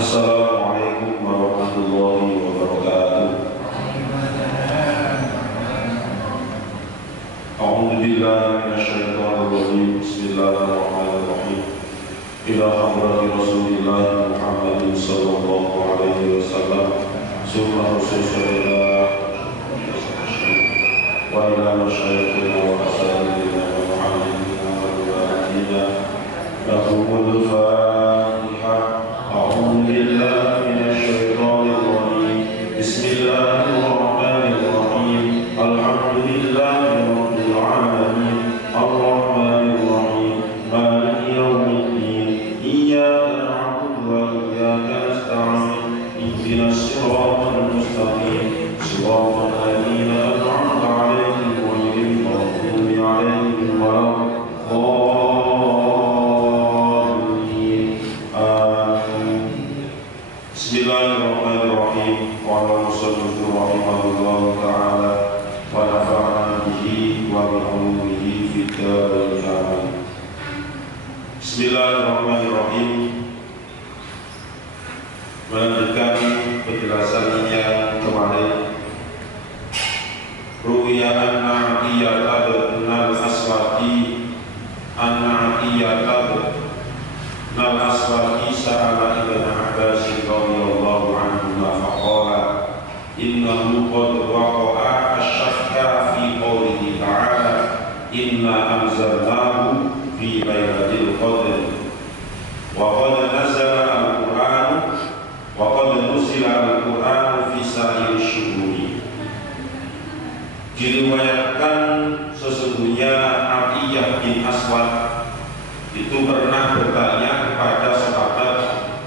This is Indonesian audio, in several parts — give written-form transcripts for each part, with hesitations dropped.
Assalamualaikum warahmatullahi wabarakatuh. A'udzu billahi minasyaitonir rajim. Bismillahirrahmanirrahim. Ila hadrati Rasulillah Muhammadin sallallahu alaihi wasallam. Summa rasulullah wa ila masyayikhina wa asatidina wa muallimina wa muallimina lahumul Fatihah. أعوذ بالله من الشيطان الرجيم بسم الله الرحمن الرحيم الحمد لله رب العالمين الرحمن الرحيم مالك يوم الدين إياك نعبد وإياك نستعين اهدنا الصراط المستقيم صراط الذين أنعمت عليهم غير المغضوب عليهم ولا الضالين. Bismillahirrahmanirrahim. Wa ala musallatu rahimahullahu ta'ala wa nafa'ana bihi wa bi'ulumihi fid dharain amin. Bismillahirrahmanirrahim. Melanjutkan penjelasan yang kemarin, ru'ya anna iyata nal aswati nal aswati sa'ala ibn Abbas radhiyallahu anhu faqala innahu qad waqa'a asyakka fi qawlihi ta'ala inna anzalnahu fi lailatul qadr wa qad nazala al-Qur'an wa qad nuzila al-Qur'an fi sa'iri syuhuri. Diriwayatkan sesungguhnya Atiyah bin Aswad itu pernah bertanya kepada sahabat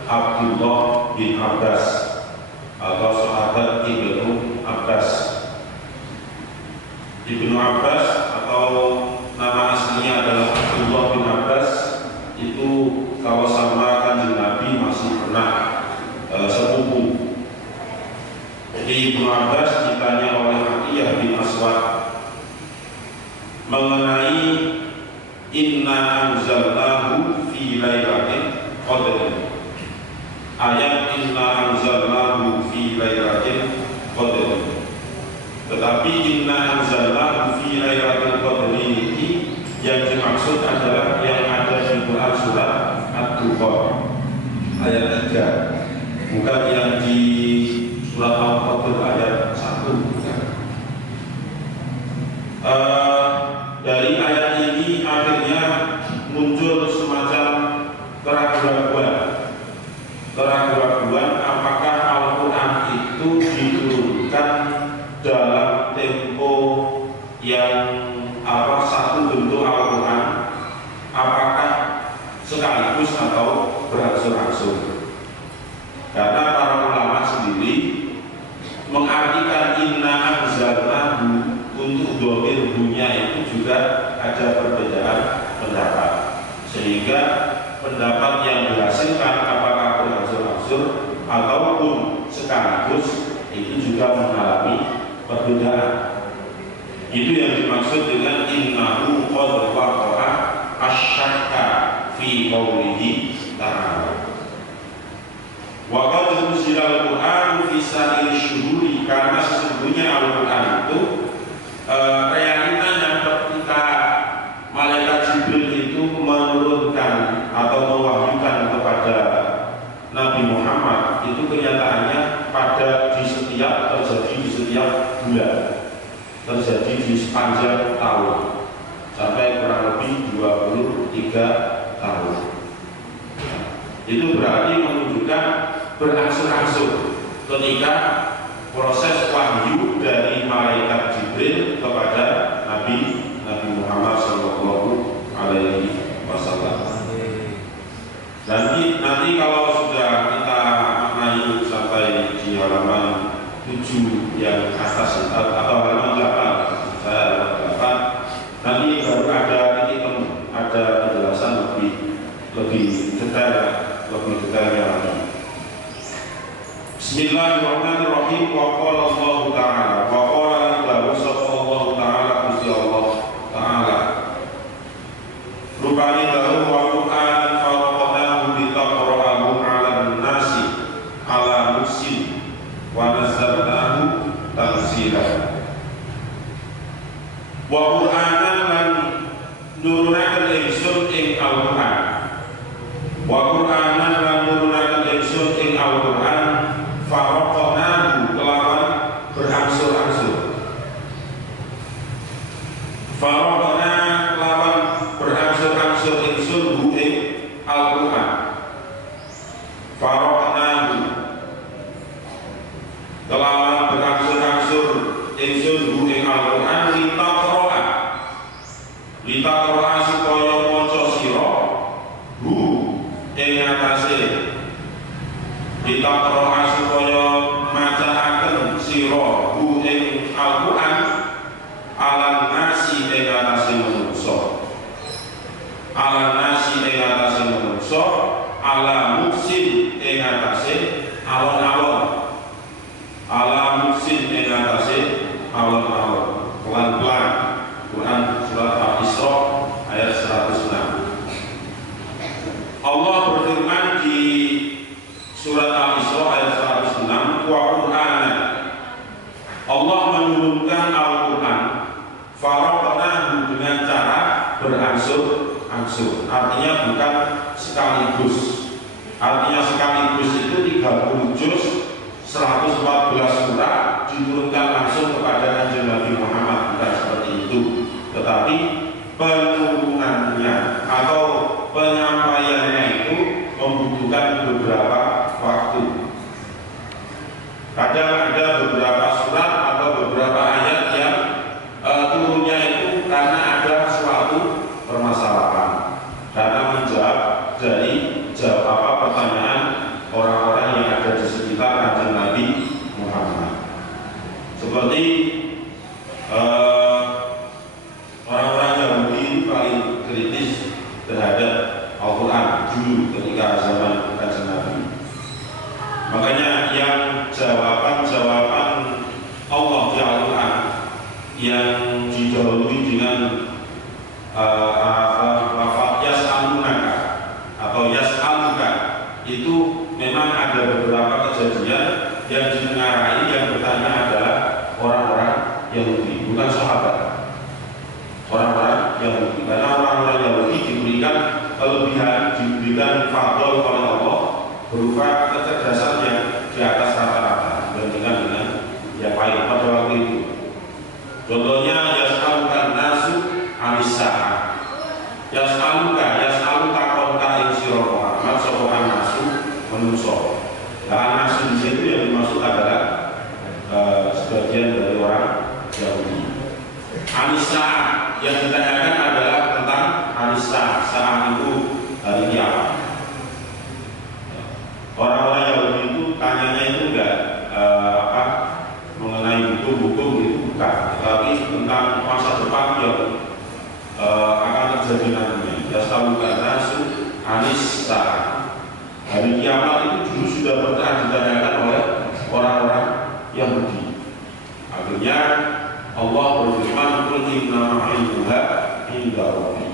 Abdullah bin Abbas atau sahabat Ibnu Abbas. Ibnu Abbas atau nama aslinya adalah Abdullah bin Abbas itu kalau sama Kanjeng Nabi masih pernah sepupu. Jadi Ibnu Abbas ditanya oleh Atiyah bin Aswad mengenai inna anzalnahu fi lailatul qadr. Ayat inna anzalnahu fi lailatul qadr. Tetapi inna anzalnahu fi lailatul qadr ini yang dimaksud adalah yang ada di Quran surat Ad-Dukhan ayat 3, bukan yang di surat Al-Qadr ayat 1. Dari ayat ini akhirnya muncul semacam keraguan apakah Al-Quran itu diturunkan dalam tempo yang satu bentuk Al-Quran, apakah sekaligus atau berangsur-angsur. Karena para ulama sendiri mengartikan inna anzalnahu untuk dhamir hunya itu juga ada perbedaan pendapat, sehingga pendapat yang dihasilkan apakah berangsur-angsur ataupun sekaligus itu juga mengalami perbedaan. Itu yang dimaksud dengan innahu qad waqa'a asyakka fi qawlihi ta'ala wa qad nuzila al-Qur'an fi sa'iri syuhuri. Karena sesungguhnya Al-Quran itu realitanya ketika malaikat Jibril itu menurunkan atau mewahyukan kepada Nabi Muhammad, itu kenyataannya terjadi di setiap bulan, terjadi di sepanjang tahun sampai kurang lebih 23 tahun. Itu berarti menunjukkan berangsur-angsur ketika proses wahyu dari malaikat Jibril kepada Nabi Muhammad Sallallahu Alaihi Wasallam. Nanti kalau sudah kita maknai sampai di halaman 7 yang atas atau halaman 8, saya halaman 8. Nanti baru ada titik temu, ada penjelasan lebih detailnya lagi. Bismillahirrahmanirrahim. Wa qala Allah Ta'ala wa qala Allah Ta'ala Gusti Allah Ta'ala rupani baru wa Qur'an faraqnahu litaqra'ahu 'alan nasi 'ala muksin wa nazzalnahu tanzila. Wa Qur'anan lan nurunaken ingsun ing Al-Qur'an. Wa Qur'anan lan nurunaken ingsun ing Al-Qur'an faraqnahu kelawan berangsur-angsur. Faraqna kelawan berangsur-angsur ingsun hu ing Al-Qur'an. Faraqnahu kelawan berangsur-angsur ingsun hu ing Al-Qur'an litaqra'a supaya maca sira hu ing atase litaqra'a supaya macaaken sira hu ing Al-Qur'an ala nasi ing atase manungsa, ala nasi ing atase manungsa, ala muksin ing atase alon-alon, ala muksin ing atase alon-alon. Pelan-pelan. Quran surat Al-Isra ayat 106. Allah berfirman di surat Al-Isra ayat 106, wa Qur'anan, Allah menurunkan Al-Quran faraqnahu dengan cara berangsur-angsur. Artinya bukan sekaligus. Artinya sekaligus itu 30 juz 114 surat diturunkan langsung kepada Kanjeng Nabi Muhammad, bukan seperti itu. Tetapi penurunannya atau penyampaiannya itu membutuhkan beberapa waktu. Kadang ada beberapa surat atau beberapa ayat yang turunnya itu karena ada suatu permasalahan, karena menjawab dari pertanyaan orang-orang yang ada di sekitar Kanjeng Nabi Muhammad. Seperti orang-orang Yahudi paling kritis terhadap Al-Quran dulu ketika zaman Kanjeng Nabi. Makanya yang jawaban-jawaban Allah di Al-Quran yang didahului dengan lafaz yas'alunaka atau yas'aluka, itu memang ada beberapa kejadian yang ditengarai yang bertanya adalah orang-orang Yahudi, bukan sahabat. Orang-orang Yahudi, karena orang-orang Yahudi diberikan kelebihan, diberikan fadl oleh Allah berupa kecerdasan yang di atas rata-rata dibandingkan dengan yang lain pada waktu itu. Contohnya yas'alukan nasu anis-sa'ah. Yas'aluka konta ing sira Muhammad sapa nasu menungso. Nah, nasu di situ yang dimaksud adalah sebagian dari orang Yahudi. Anis-sa'ah yang ditanyakan adalah tentang anis-sa'ah. Sa'ah itu hari kiamat. Orang-orang Yahudi itu tanyanya itu enggak mengenai hukum-hukum itu bukan, tetapi tentang masa depan yang akan terjadi nantinya. Yas'alukan nasu anis-sa'ah. Hari kiamat itu dulu sudah pernah ditanyakan oleh orang-orang Yahudi. Akhirnya Allah berfirman, qul innama ilmuha inda rabbi.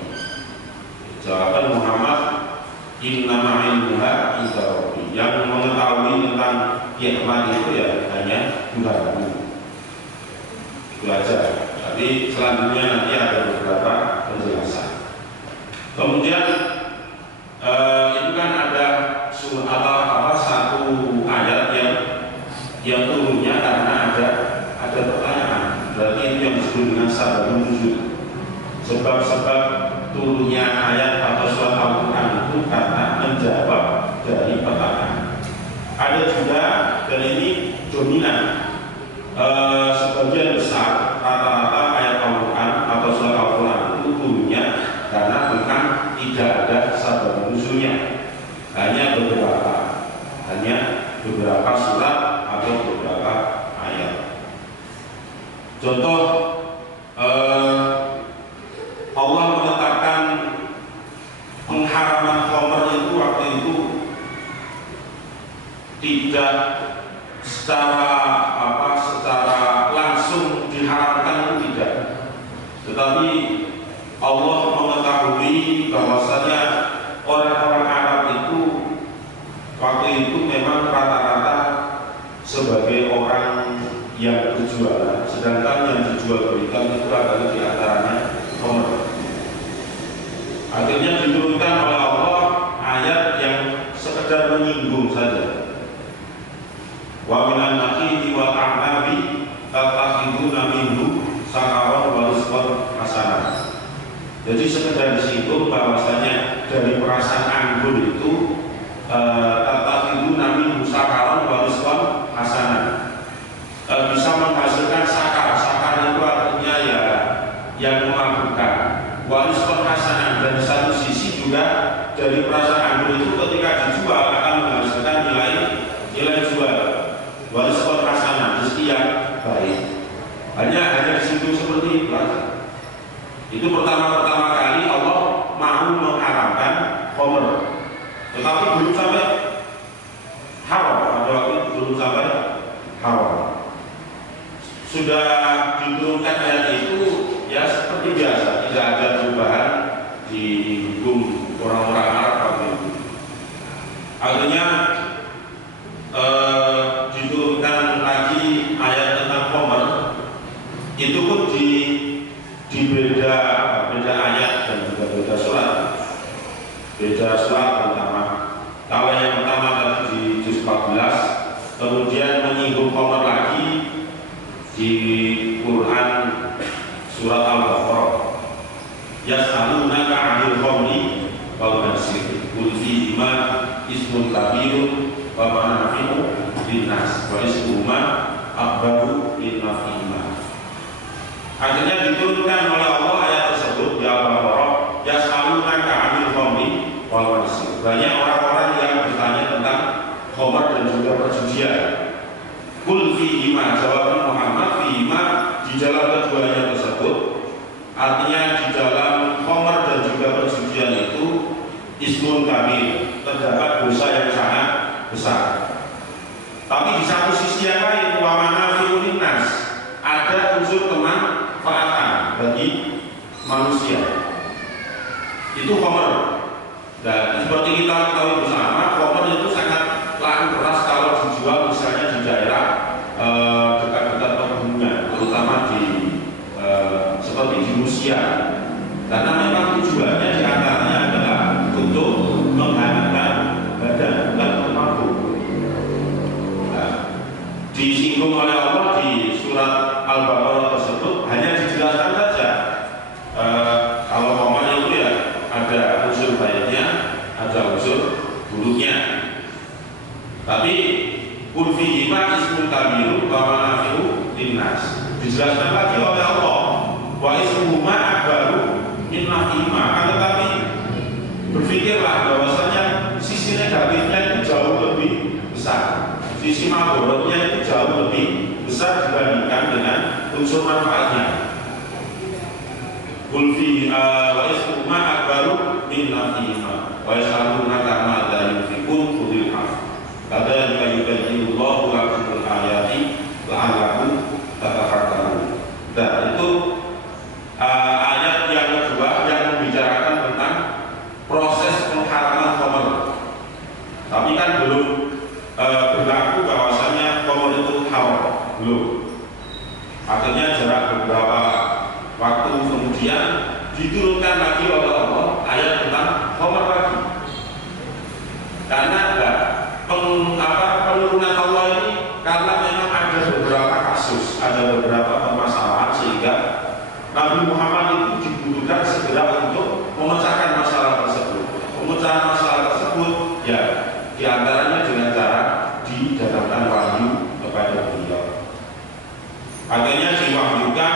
Jawaban Muhammad, innama ilmuha inda rabbi. Yang mengetahui tentang kiamat itu ya hanya Tuhanku. Itu aja. Tapi selanjutnya nanti ada beberapa penjelasan. Kemudian itu kan ada satu ayat yang turunnya karena ada pertanyaan. Berarti itu yang disebut dengan sababun nuzul. Sebab-sebab turunnya ayat atau surat Al-Quran itu karena menjawab dari pertanyaan. Ada juga, dan ini dominan, sebagian besar rata-rata ayat Al-Quran atau surat Al-Quran itu turunnya karena bukan tidak ada sabab nuzulnya, hanya beberapa surat atau beberapa Contoh, Allah menetapkan pengharaman khamr itu waktu itu tidak secara langsung diharamkan, itu tidak, tetapi Allah mengetahui bahwasanya orang-orang Arab itu waktu itu memang rata-rata sebagai orang yang berjualan, sedangkan yang dijual belikan itu adalah diantaranya khamr. Akhirnya diturunkan oleh Allah ayat yang sekedar menyinggung saja. Wa minan nakhili wal a'nabi tattakhiduna minhu sakaron wa rizqan hasanah. Jadi sekedar disinggung bahwasanya dari perasan anggur itu tattakhiduna minhu sakaron wa rizqan hasanah, bisa menghasilkan sakar. Sakar itu artinya ya yang memabukkan. Wa rizqan hasanah, dan di satu sisi juga dari perasan anggur itu ketika dijual akan menghasilkan nilai jual. Wa rizqan hasanah, rezeki yang baik. Hanya disinggung seperti itu aja. Itu pertama kali Allah mau mengharamkan khamr, tetapi belum sampai haram. Pada waktu itu belum sampai haram. Sudah diturunkan ayat itu ya seperti biasa, tidak ada perubahan di hukum orang-orang Arab waktu itu. Akhirnya diturunkan lagi ayat tentang khamr, itu pun di beda ayat dan juga beda surat. Beda surat pertama. Kalau yang pertama tadi di juz 14, kemudian menyinggung khamr lagi di Quran surat Al-Baqarah. Yas'alunaka 'anil khamri wal maisir qul fihima ismun kabirun wa manafi'u linnas wa ismuhuma akbaru min naf'ihima. Akhirnya diturunkan oleh Allah ayat tersebut di Al-Baqarah, yas'alunaka 'anil khamri wal maisir. Banyak orang-orang yang bertanya tentang khamr dan juga perjudian. Qul fihima, jawaban Muhammad, fihima, di dalam keduanya tersebut, artinya di dalam khamr dan juga perjudian itu ismun kabir, terdapat dosa yang sangat besar. Tapi di satu sisi yang lain, wa manafi'u linnas, ada unsur kemanfaatan bagi manusia. Itu khamr. Dan seperti kita tahu bersama, khamr itu sangat laku keras kalau dijual misalnya di daerah dekat-dekat pegunungan, terutama di seperti di Rusia, karena memang tujuannya diantaranya adalah untuk menghangatkan badan, bukan untuk mabuk. Disinggung oleh Allah di surat Al-Baqarah tersebut, hanya dijelaskan saja kalau khamr itu ya ada unsur baiknya, ada unsur buruknya. Tapi qul fihima ismun kabirun wa manafi'u linnas, dijelaskan lagi oleh Allah, wa ismuhuma akbaru min naf'ihima. Akan tetapi berpikirlah bahwasanya sisi negatifnya itu jauh lebih besar, sisi madorotnya itu jauh lebih besar dibandingkan dengan unsur manfaatnya. Qul fihima wa ismuhuma akbaru min naf'ihima wa yas'alunaka madza yunfiqun qulil 'afw. Kadzalika yubayyinullahu lakumul ayati la'allakum tatafakkarun. Dan itu ayat yang kedua yang membicarakan tentang proses pengharaman khamr. Tapi kan belum berlaku bahwasanya khamr itu haram, belum. Akhirnya jarak beberapa waktu kemudian diturunkan lagi oleh Allah ayat tentang khamr lagi. Karena penurunan Allah ini karena memang ada beberapa kasus, ada beberapa permasalahan sehingga Nabi Muhammad itu dibutuhkan segera untuk memecahkan masalah tersebut. Pemecahan masalah tersebut ya diantaranya dengan cara didatangkan wahyu kepada beliau. Akhirnya diwahyukan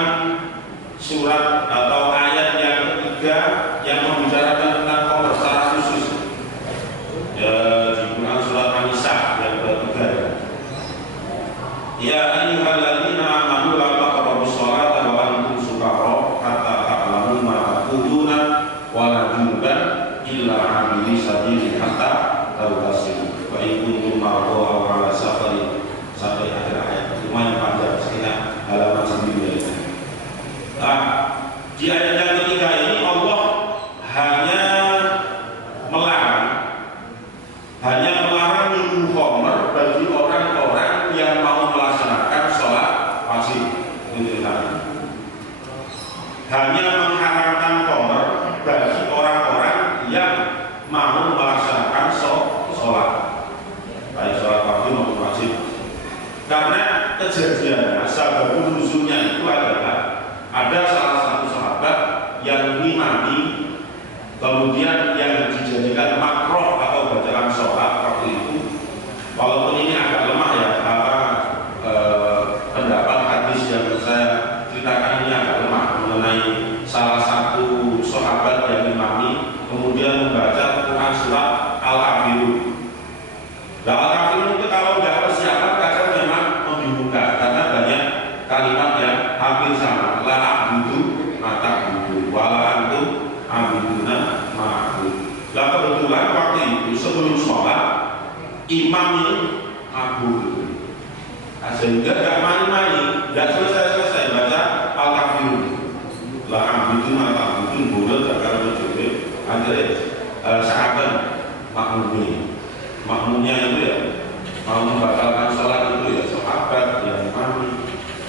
surat atau ayat yang ketiga yang membicarakan tentang khamr secara khusus. Di Quran surat An-Nisa yang ketiga. Ya ayyuhalladzina amanu la taqrabus shalah sababun nuzulnya itu adalah ada salah satu sahabat yang ngimami, kemudian yang dijadikan makruh atau bacaan sholat waktu itu. Walaupun ini agak lemah ya, pendapat hadis yang saya ceritakan ini agak lemah mengenai salah satu sahabat yang ngimami kemudian membaca Quran surat Al-Kafirun. Nah, Al-Kafirun itu kalau udah persiapan kadang memang membingungkan karena banyak kalimat yang hampir sama. La a'budu mata budu, wala antum abiduna ma'bud. Nah, kebetulan waktu itu sebelum sholat imam ini mabuk, sehingga gak mani-mani, gak selesai-selesai baca Al-Kafirun. La a'budu mata budu, boleh gak kalau mencoba akhirnya sahabat makmumnya itu ya mau membatalkan sholat itu ya sahabat yang imami,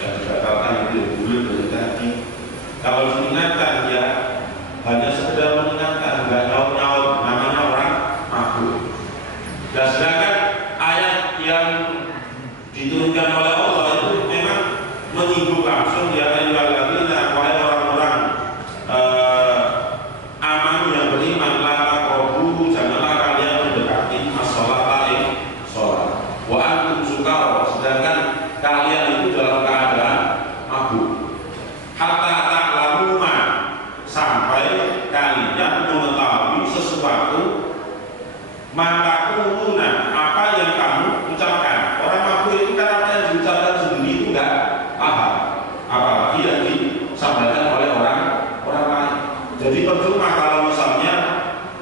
yang dibatalkan itu ya boleh dari tadi. Kalau diingatkan ya hanya sekedar mengingatkan, nggak nyaut-nyaut, namanya orang mabuk. Dan sedangkan ayat yang diturunkan oleh Allah itu memang menyinggung langsung ya ayyuhalladzina, wahai orang-orang aman yang beriman, la taqrabu, janganlah kalian mendekati as-sholata sholat wa antum sukara, sedangkan kalian itu dalam keadaan mabuk. Hatta ta'lamu ma, sampai kalian mengetahui sesuatu, maka kuluna, apa yang kamu ucapkan. Orang mabuk itu kan apa yang diucapkan sendiri itu enggak paham, apalagi yang disampaikan oleh orang lain. Jadi percuma kalau misalnya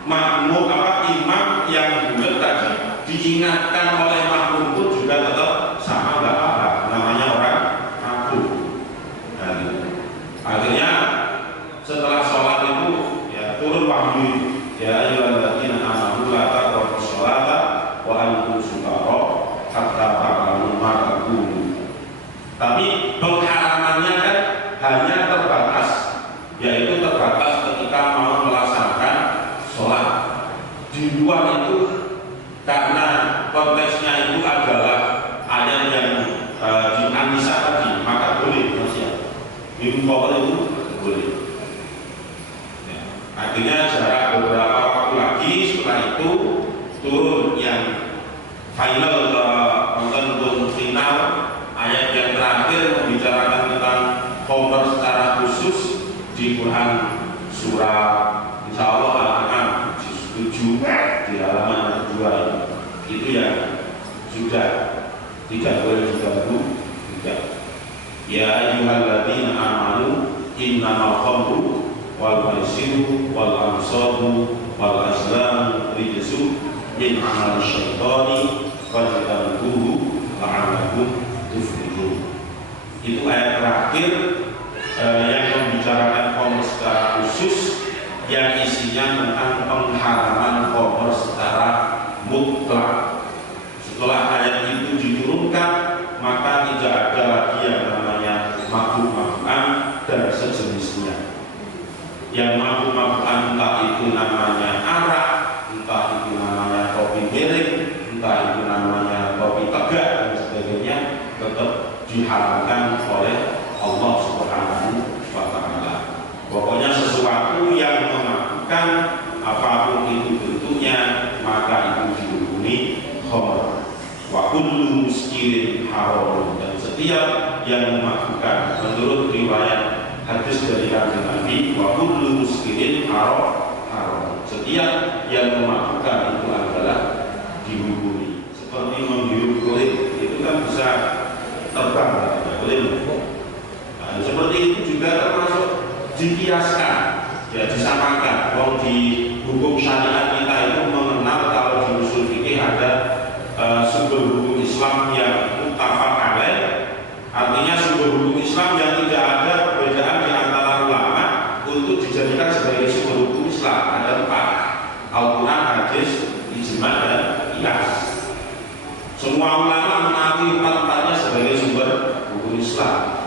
makmum imam yang bulat tadi diingatkan oleh makmum pun juga tetap sama enggak paham, namanya orang mabuk. Nah, gitu. Akhirnya setelah sholat itu ya turun wahyu, ya ayyuhalladzina amanu la taqrabus sholata wa antum sukara hatta ta'lamu ma taqulun. Tapi pengharamannya kan hanya terbatas, yaitu terbatas ketika mau melaksanakan sholat. Di luar itu karena konteksnya itu adalah ayat yang di An-Nisa tadi, maka boleh masih minum koper itu boleh. Ya. Akhirnya jarak beberapa waktu lagi setelah itu turun yang final, untuk final ayat yang terakhir membicarakan tentang koper secara khusus di Quran surah Insya Allah Al-An'am 7 di halaman kedua itu yang sudah tidak boleh diganggu tidak. Ya ayyuhalladzina amanu innamal khamru wal maisiru wal ansabu wal azlamu rijsun min amali syaitani fajtanibuhu la'allakum tuflihun. Itu ayat terakhir yang membicarakan khamr secara khusus, yang isinya tentang pengharaman khamr secara mutlak. Setelah ayat itu diturunkan, maka tidak ada lagi yang namanya mabuk-mabukan dan sejenisnya. Yang mabuk-mabukan entah itu namanya arak, entah itu namanya kopi miring, entah itu namanya kopi tegak dan sebagainya, tetap diharamkan oleh Allah Subhanahu wa Ta'ala. Pokoknya sesuatu yang memabukkan, apapun itu bentuknya, maka itu dihukumi khamr. Wa kullu muskirin haram, dan setiap yang memabukkan, menurut riwayat hadis dari Kanjeng Nabi, wa kullu muskirin haram, setiap yang memabukkan itu adalah dihukumi. Seperti menghirup kulit, itu kan bisa terbang, boleh. Nah, seperti itu juga termasuk dikiaskan, ya disamakan. Kalau di hukum syariat kita itu mengenal, kalau di usul fikih ada sumber hukum Islam yang muttafaq alaih, artinya sumber hukum Islam yang tidak ada perbedaan di antara ulama untuk dijadikan sebagai sumber hukum Islam. Ada 4: Al-Quran, hadis, ijma, dan qiyas. Semua ulama mengakui 4-4-nya sebagai sumber hukum Islam.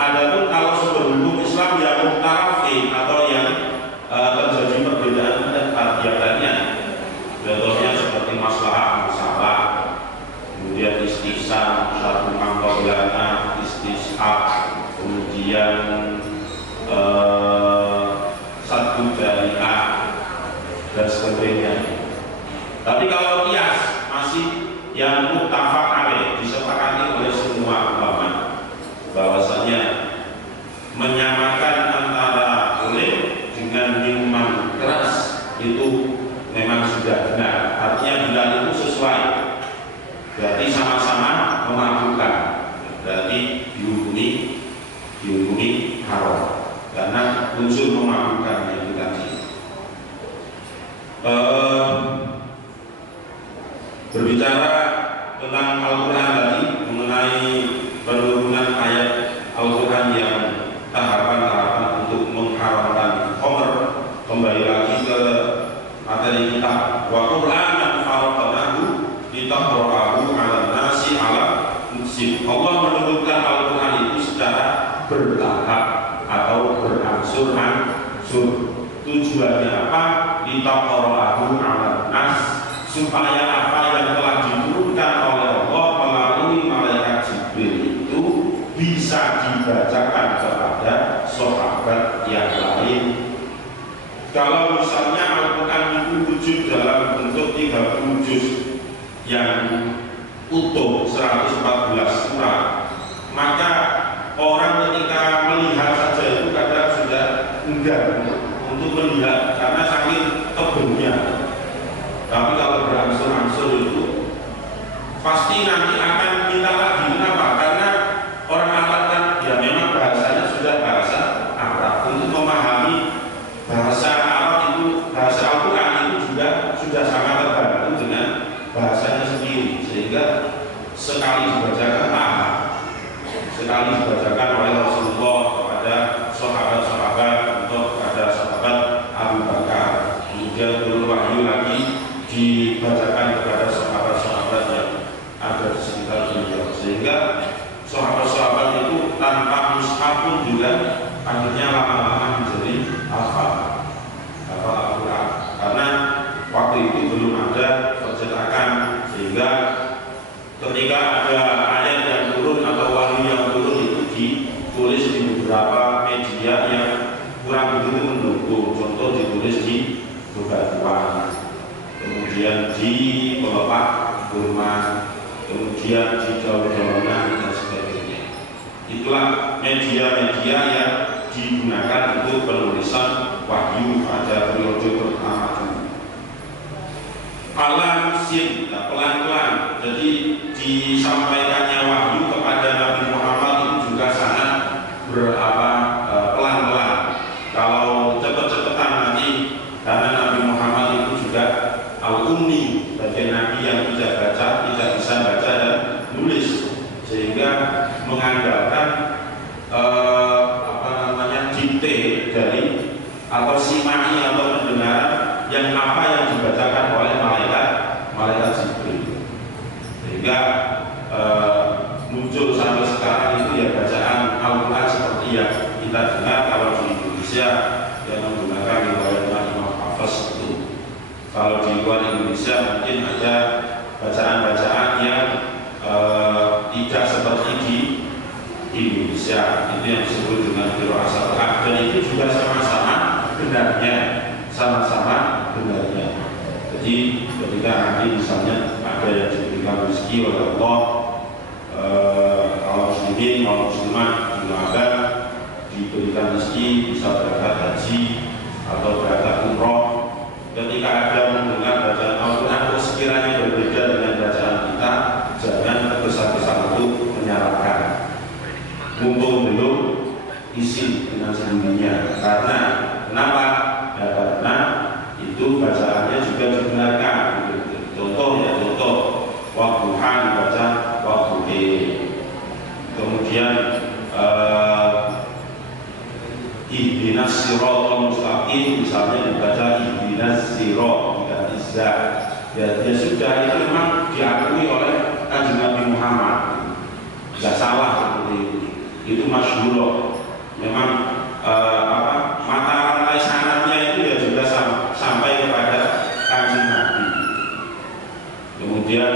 Adapun kalau sumber hukum Islam yang mukhtalafin atau yang terjadi perbedaan pendapat yang lainnya, contohnya seperti masalah, kemudian istihsan, syar'u mangkawiyana, istisqa, kemudian satu jariah dan sebagainya. Tapi kalau kias masih yang muttafaq alaih, disepakati oleh semua ulama bahwasanya menyamakan antara oleh dengan minuman keras itu memang sudah benar. Artinya bila itu sesuai, berarti sama-sama memabukkan, berarti dihukumi haram karena unsur memabukkan itu tadi. Berbicara tentang Al-Quran tadi, mengenai penurunan ayat Al-Quran yang tahapan-tahapan untuk mengharamkan khamr, kembali lagi ke materi kita. Wa Qur'anan faraqnahu litaqra'ahu 'alan nasi 'ala musim. Allah menurunkan Al-Quran itu secara bertahap atau berangsur-angsur. Tujuannya apa? Litaqra'ahu 'alan nas, supaya apa yang telah diturunkan oleh Allah melalui malaikat Jibril itu bisa dibacakan kepada sahabat yang lain. Kalau misalnya Al-Quran itu wujud dalam bentuk 30 juz yang utuh 114 surat, maka orang ketika melihat saja itu kadang sudah enggan untuk melihat karena saking tebalnya. Tapi kalau berangsur-angsur itu pasti nanti akan minta lagi. Kenapa? Karena orang Arab kan ya memang bahasanya sudah bahasa Arab. Untuk memahami bahasa Arab itu, bahasa Al-Quran itu juga sudah sangat terbantu dengan bahasanya sendiri, sehingga sekali dibacakan sekali dibacakan oleh Rasulullah kepada sahabat-sahabat atau kepada sahabat Abu Bakar, kemudian turun wahyu lagi dibacakan kepada sahabat-sahabat yang ada di sekitar beliau, sehingga sahabat-sahabat itu tanpa mushaf pun juga akhirnya lama-lama menjadi hafal Al-Quran, karena waktu itu belum ada percetakan, sehingga ketika ada ayat yang turun atau wahyu yang turun itu ditulis di beberapa media yang kurang begitu mendukung. Contoh ditulis di Bebatuan, kemudian di Pelepah Burma, kemudian di Daun-daunan dan sebagainya. Itulah media-media yang digunakan untuk penulisan wahyu pada periode pertama dulu. Alam-sin, pelan-pelan. Jadi disampaikannya wahyu kepada Nabi Muhammad itu juga sangat pelan-pelan. Kalau cepet-cepetan nanti, karena Nabi Muhammad itu juga al-ummi, bagian Nabi yang tidak baca, tidak bisa baca dan nulis, sehingga mengandalkan dikte dari atau simai atau pendengaran yang apa yang dibacakan oleh malaikat Jibril, sehingga muncul sampai sekarang itu ya bacaan Al-Quran seperti yang kita dengar kalau di Indonesia yang menggunakan riwayat Imam Hafiz itu. Kalau di luar Indonesia mungkin ada bacaan-bacaan yang tidak seperti di Indonesia, itu yang disebut dengan qiraah sab'ah, dan itu juga sama-sama benarnya. Jadi ketika nanti misalnya ada yang diberikan rezeki oleh Allah, kaum muslimin, kaum muslimah di Mekah diberikan rezeki bisa berangkat haji atau berangkat umroh, ketika ada mendengar bacaan Al-Quran sekiranya berbeda dengan bacaan kita, jangan tergesa-gesa untuk menyalahkan, mumpung belum isi dengan sendirinya. Karena kenapa? Ya, karena itu bacaannya juga dibenarkan. Contoh waktuhan dibaca waktu, kemudian ihdinas siratal mustaqim misalnya dibaca ihdinas sirat diganti za. Ya sudah, itu memang diakui oleh Kanjeng Nabi Muhammad, nggak salah seperti itu masyhur. Memang mata rantai sanadnya itu ya juga sampai kepada Kanjeng Nabi. Kemudian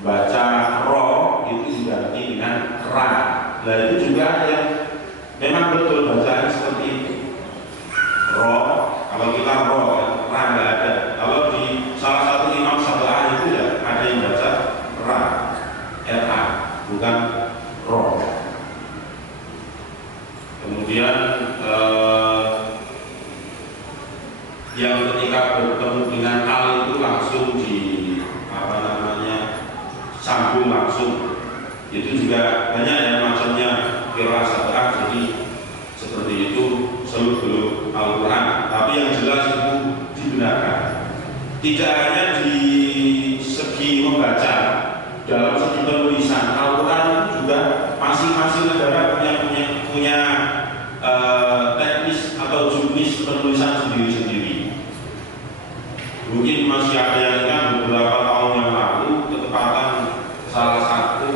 baca ro itu diganti dengan ra. Nah itu juga ada yang memang betul bacaan seperti itu. Roh, kalau kita roh, ra nggak ada. Kalau di salah satu imam sebelah itu ya ada yang baca ra, ra, bukan roh. Kemudian yang ketika bertemu dengan al itu langsung di sambung langsung, itu juga banyak yang macamnya kira sabar, jadi seperti itu seluruh Al-Quran. Tapi yang jelas itu dibenarkan, tidak hanya di segi membaca, dalam segi penulisan Al-Quran itu juga masing-masing negara punya teknis atau jurnis penulisan sendiri-sendiri. Mungkin masih ada yang ingat beberapa tahun yang lalu ketepatan salah satu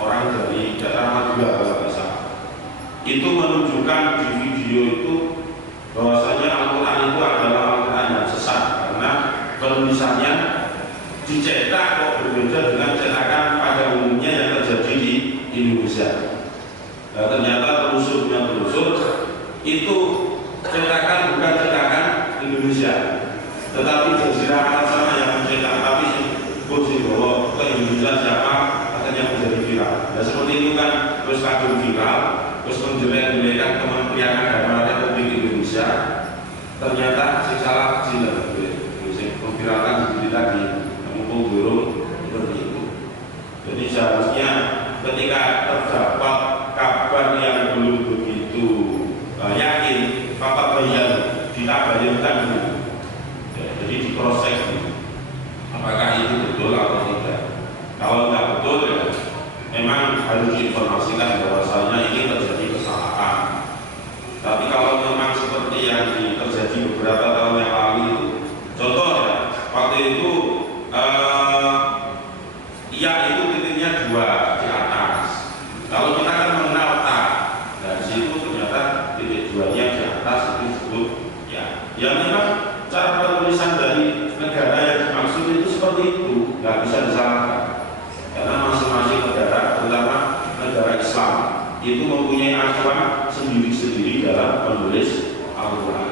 orang dari daerah Madura kalau tidak salah, itu menunjukkan di video itu bahwasanya Al-Quran itu adalah Al-Quran yang sesat karena penulisannya dicetak kok berbeda dengan cetakan pada umumnya yang terjadi di Indonesia. Nah, ternyata telusur itu cetakan bukan cetakan Indonesia, tetapi Jazirah Arab sana yang mencetak, tapi kursi bahwa ke Indonesia siapa akhirnya menjadi viral. Nah seperti itu kan terus kadung viral, terus menjelek-jelekan Kementerian Agama Republik Indonesia, ternyata sing salah kecil, sing memviralkan sendiri tadi, mumpung burung seperti itu. Jadi seharusnya ketika terdapat kabar yang belum begitu yakin, maka bayar ditabayarkan dulu. Jadi diproses apakah itu betul atau tidak. Kalau tidak betul ya memang harus diinformasikan bahwasanya ini terjadi kesalahan. Tapi kalau memang seperti yang terjadi beberapa tahun yang lalu itu, contoh ya, waktu itu iya itu titiknya 2 di atas. Kalau kita kan mengenal tak, dan di situ ternyata titik 2-nya di atas itu disebut ya. Yang memang cara penulisan dari negara yang dimaksud itu seperti itu, nggak bisa disalahkan karena masing-masing negara, terutama negara Islam, itu mempunyai acuan sendiri-sendiri dalam menulis Al-Quran.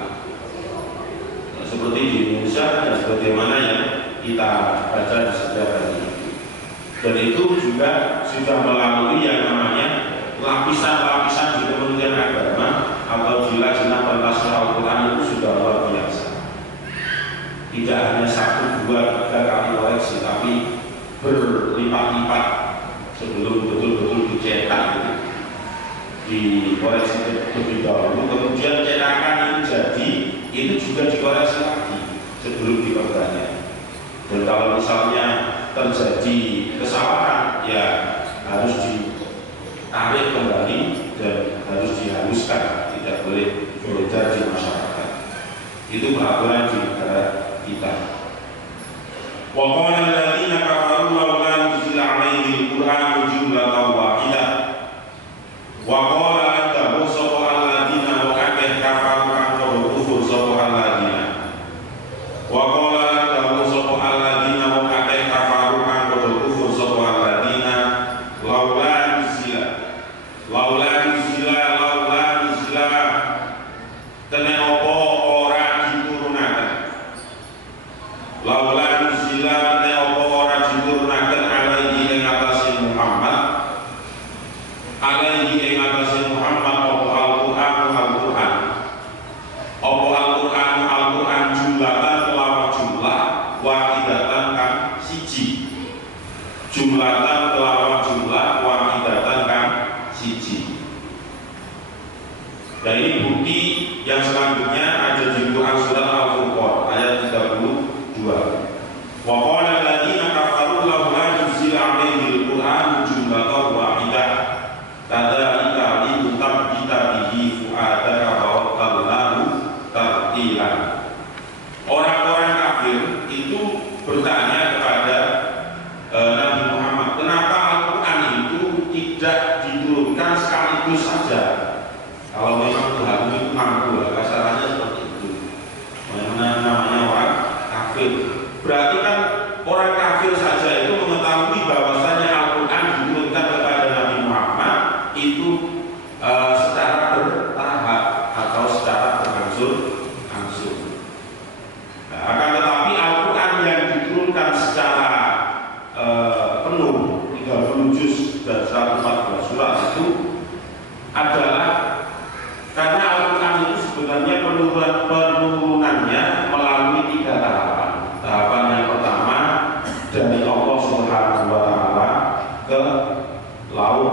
Nah, seperti di Indonesia dan sebagaimana yang kita baca di sejarah ini, dan itu juga sudah melalui yang namanya lapisan-lapisan di Kementerian Agama atau di Lajnah Pentasih Al-Quran itu sudah luar biasa. Tidak hanya 1, 2, 3 kali koreksi, tapi berlipat-lipat sebelum betul-betul dicetak gitu. Dikoreksi terlebih dahulu, kemudian cetakan ini jadi itu juga dikoreksi lagi sebelum diperbanyak. Dan kalau misalnya terjadi kesalahan, ya harus ditarik kembali dan harus dihaluskan, tidak boleh beredar di masyarakat. Itu peraturan di negara kita. Wa qala alladziina kafaru laula nuzila 'alaihi al-Qur'anu jumlatan wahidah. Wa qala anta sapa alladziina wa akeh kafaru kang padha kufur sapa alladziina. Wa qala anta sapa alladziina wa akeh kafaru kang padha kufur sapa alladziina laula nuzila tene apa ora diturunaken. Laula nuzila ne apa ora diturunaken alaihi ing atase Muhammad, alaihi ing atase Muhammad apa Al-Qur'an jumlatan kelawan jumlah wahidatan kan siji, jumlatan kelawan jumlah wahidatan kan siji. Dan ini bukti yang selanjutnya ada di Quran surat Al-Furqan ayat 32. Wa qala alladziina kafaru laula nuzila 'alaihi al-Qur'anu jumlatan wahidah kadzalika linusabbita bihi fu'adaka wa rattalnahu tartilan. Orang-orang kafir itu bertanya kepada Nabi Muhammad, kenapa Al-Quran itu tidak diturunkan sekaligus saja? Kalau memang Tuhan itu mampu, kasarannya seperti itu. Namanya orang kafir. Berarti kan orang kafir saja itu mengetahui bahwasanya Al-Quran diturunkan kepada Nabi Muhammad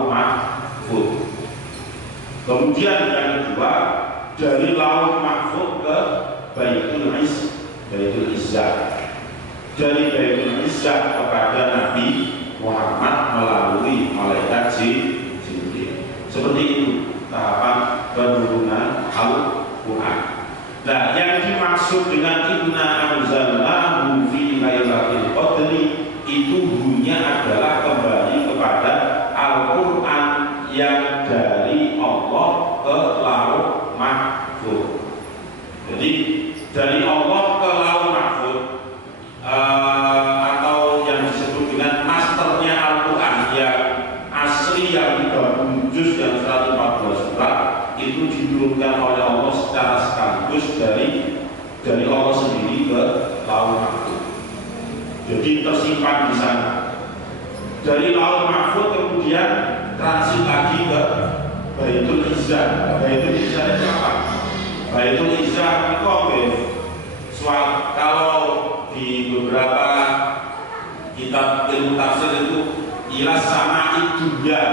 lauh mahfuz. Kemudian yang kedua, dari lauh mahfuz ke Baitul Izzah. Dari Baitul Izzah kepada Nabi Muhammad melalui malaikat Jibril. Seperti itu tahapan penurunan Al-Quran. Nah, yang dimaksud dengan inna anzalnahu fi lailatul qadri itu bunyinya adalah kembali kepada Al-Quran yang dari Allah ke lauh mahfuz. Jadi dari Allah ke lauh mahfuz atau yang disebut dengan masternya Al-Quran yang asli yang 30 juz yang 114 surat itu diturunkan oleh Allah secara sekaligus dari Allah sendiri ke lauh mahfuz. Jadi tersimpan di sana. Dari lauh mahfuz kemudian transit lagi ke Baitul Izzah. Baitul Izzah itu apa? Baitul Izzah itu apa? Kalau di beberapa kitab ilmu tafsir itu ilah sama dunya.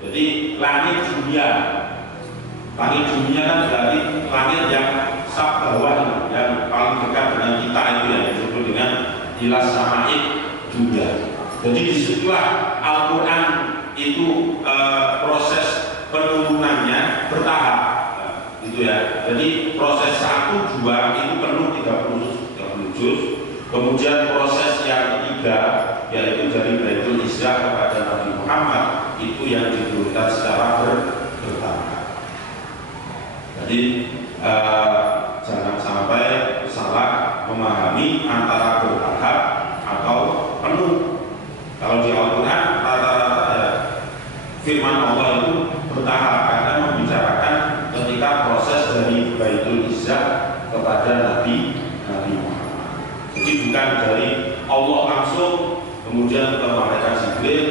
Jadi langit dunia. Langit dunia kan berarti langit yang sak bawah, yang paling dekat dengan kita itu yang disebut dengan ilah sama dunia. Jadi disitulah Al-Quran itu proses penurunannya bertahap, gitu ya. Jadi proses 1, 2 itu penuh 30 juz. Kemudian proses yang ketiga yaitu dari Baitul Izzah kepada Nabi Muhammad itu yang diturunkan secara bertahap. Jadi jangan sampai salah memahami antara bertahap atau penuh. Kalau di Al-Quran rata-rata firman Allah itu bertahap karena membicarakan ketika proses dari Baitul Izzah kepada Nabi Muhammad. Jadi bukan dari Allah langsung kemudian ke malaikat Jibril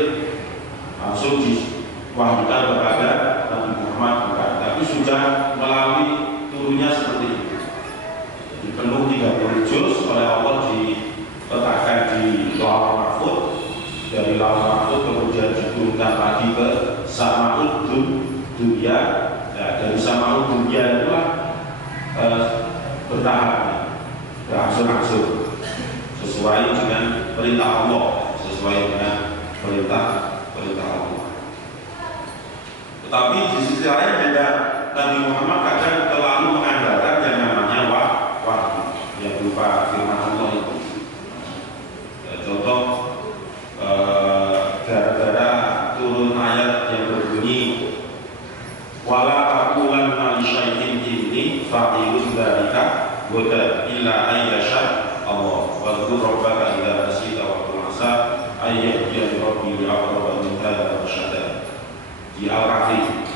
langsung diwahyukan kepada Nabi Muhammad, bukan, tapi sudah melalui turunnya seperti itu. Dipenuh 30 juz oleh Allah diletakkan di lauh mahfuz. Dari lauh mahfuz kemudian diturunkan lagi ke Sama'ud Dunya. Nah, dari Sama'ud Dunya itulah bertahap, berangsur-angsur sesuai dengan perintah Allah, sesuai dengan perintah Allah. Tetapi di sisi lain juga Nabi Muhammad kadang terlalu mengandalkan yang namanya wahyu yang berupa firman Allah itu. Contoh gara-gara turun ayat yang berbunyi wala taqulanna li syai'in inni fa'ilun dzalika wa illa ayyasha Allah wa dzkur rabbaka idza nasita wa qul asa ayyahdiya rabbi li aqrab min hadha rasyada. Di Al-Kahfi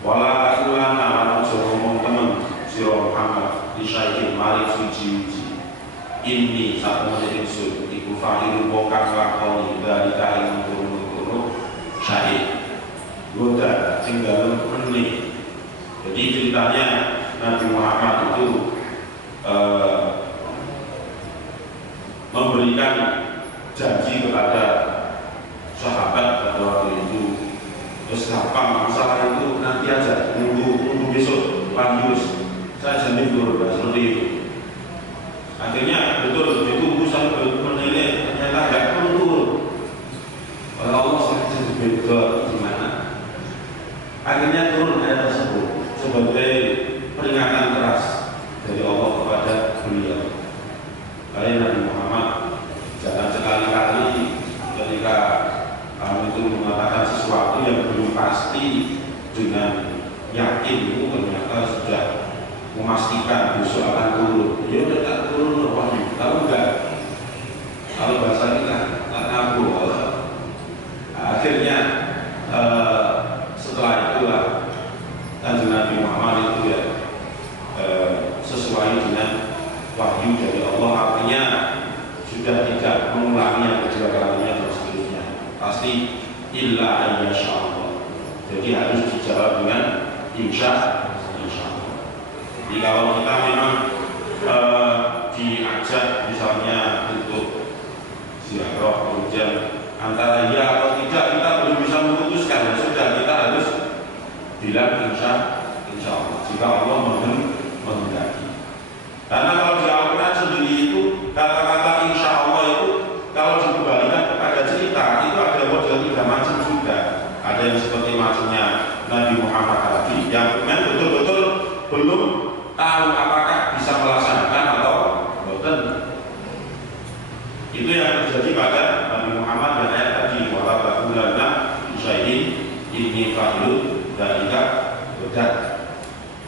wala taqulanna lan ngomong temen sira Muhammad li syai'in mari suci ini satu ingsun iku fa'ilun bokang lakoni dzalika ing turun syai'in goda tinggal menit. Jadi ceritanya Nabi Muhammad itu memberikan janji kepada sahabat pada waktu itu, terus gampang masalah itu nanti aja nunggu besok lanjut saya janji dulu seperti itu. Akhirnya betul ditunggu sampai menilai ternyata nggak perlu turun. Kalau Allah sengaja berbeda gimana? Akhirnya turun ayat tersebut sebagai peringatan keras dari Allah kepada beliau. Kalian Nabi Muhammad jangan sekali-kali ketika kamu itu mengatakan sesuatu yang belum pasti dengan yakin itu ternyata sudah memastikan besok akan turun. Ya udah tak turun wahyu. Tahu enggak? Kalau bahasa kita tak ngaku. Akhirnya setelah itulah Kanjeng Nabi Muhammad itu ya sesuai dengan wahyu dari Allah, artinya sudah tidak mengulangi yang kedua kalinya dan seterusnya. Pasti illa ayyasha Allah. Jadi harus dijawab dengan insya Allah. Jadi kalau kita memang diajak misalnya untuk ziarah kemudian antara ya atau tidak kita belum bisa dibilang insya Allah jika Allah menghendaki. Karena kalau di Al-Quran sendiri itu kata-kata insya Allah itu kalau dikembalikan kepada cerita itu ada model 3 macam juga. Ada yang seperti macamnya Nabi Muhammad tadi yang betul-betul belum tahu apakah bisa melaksanakan atau betul. Itu yang terjadi pada Nabi Muhammad dan ayat tadi wala taqulanna syai'in inni fa'ilun dzalika gadan.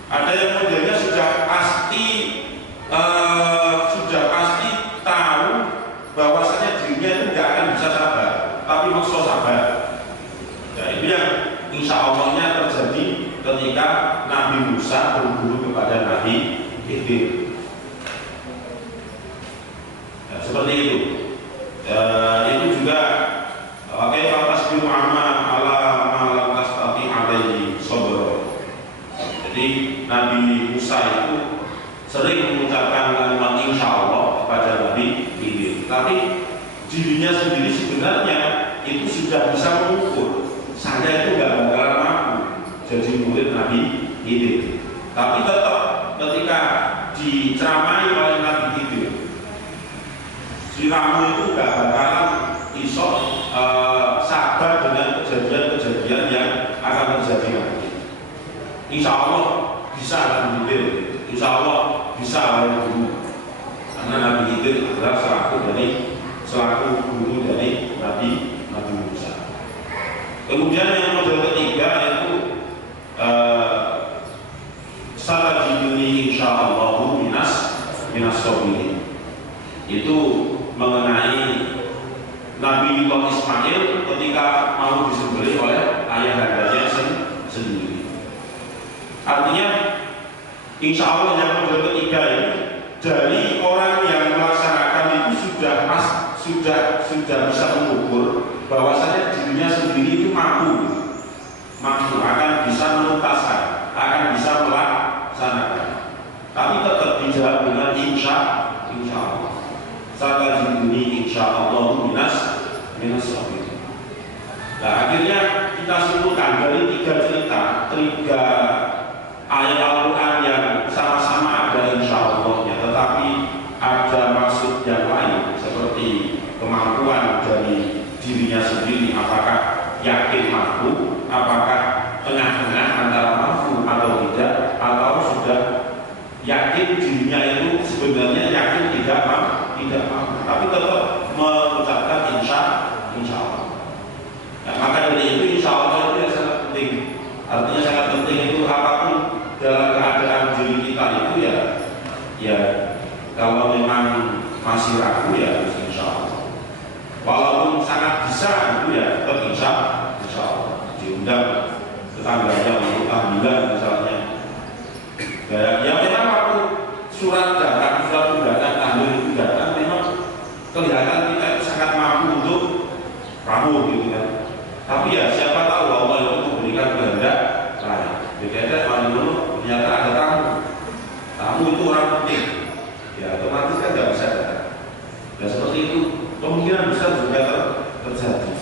Ada yang modelnya sudah pasti tahu bahwasanya dirinya itu nggak akan bisa sabar, tapi maksa sabar. Nah, itu yang insya Allahnya terjadi ketika Nabi Musa berguru kepada Nabi Khidir. Nah, seperti itu. Itu juga pakai tasbih Muhammad ala malam tastati alaihi sabr. Jadi Nabi Musa itu sering mengucapkan kalimat insya Allah kepada Nabi Khidir, tapi dirinya sendiri sebenarnya itu sudah bisa mengukur saya itu nggak bakalan mampu jadi murid Nabi Khidir. Tapi tetap ketika diceramai oleh Nabi Khidir, si kamu itu nggak bakalan iso sabar dengan kejadian-kejadian yang akan terjadi nanti. Insya Allah bisa Nabi Khidir, insya Allah bisa oleh guru, karena Nabi Khidir adalah selaku guru dari Nabi Musa. Kemudian yang model ketiga yaitu satajiduni insyaallahu minas sabirin. Itu mengenai Nabi Allah Ismail ketika mau disembelih oleh ayahandanya sendiri. Artinya insya Allah yang model ketiga ini dari orang yang melaksanakan itu sudah bisa mengukur bahwasanya dirinya sendiri itu mampu akan bisa menuntaskan, akan bisa melaksanakan. Tapi tetap dijawab dengan insya Allah. Satajiduni insya Allah minas sabirin. Nah, akhirnya kita simpulkan dari 3 cerita, 3 ayat Al-Quran yang sama-sama ada insya Allahnya, tetapi ada maksud yang lain seperti kemampuan dari dirinya sendiri, apakah yakin mampu, apakah tengah-tengah antara mampu atau tidak, atau sudah yakin dirinya itu sebenarnya yakin tidak mampu, tapi tetap mengucapkan insya Allah. Nah, maka dari itu insya Allah itu yang sangat penting. Artinya sangat penting itu apapun dalam keadaan diri kita itu ya kalau memang masih ragu ya insya Allah. Walaupun sangat bisa itu ya tetap insya Allah. Diundang tetangganya untuk tahlilan misalnya. Ya memang waktu surat undangan tahlil itu datang memang kelihatan kita itu sangat mampu untuk ramu gitu kan. Tapi ya siapa tahu Allah itu memberikan kehendak lain. Beda paling dulu ternyata ada tamu itu orang penting. Ya otomatis kan nggak bisa datang. Dan seperti itu kemungkinan besar juga terjadi.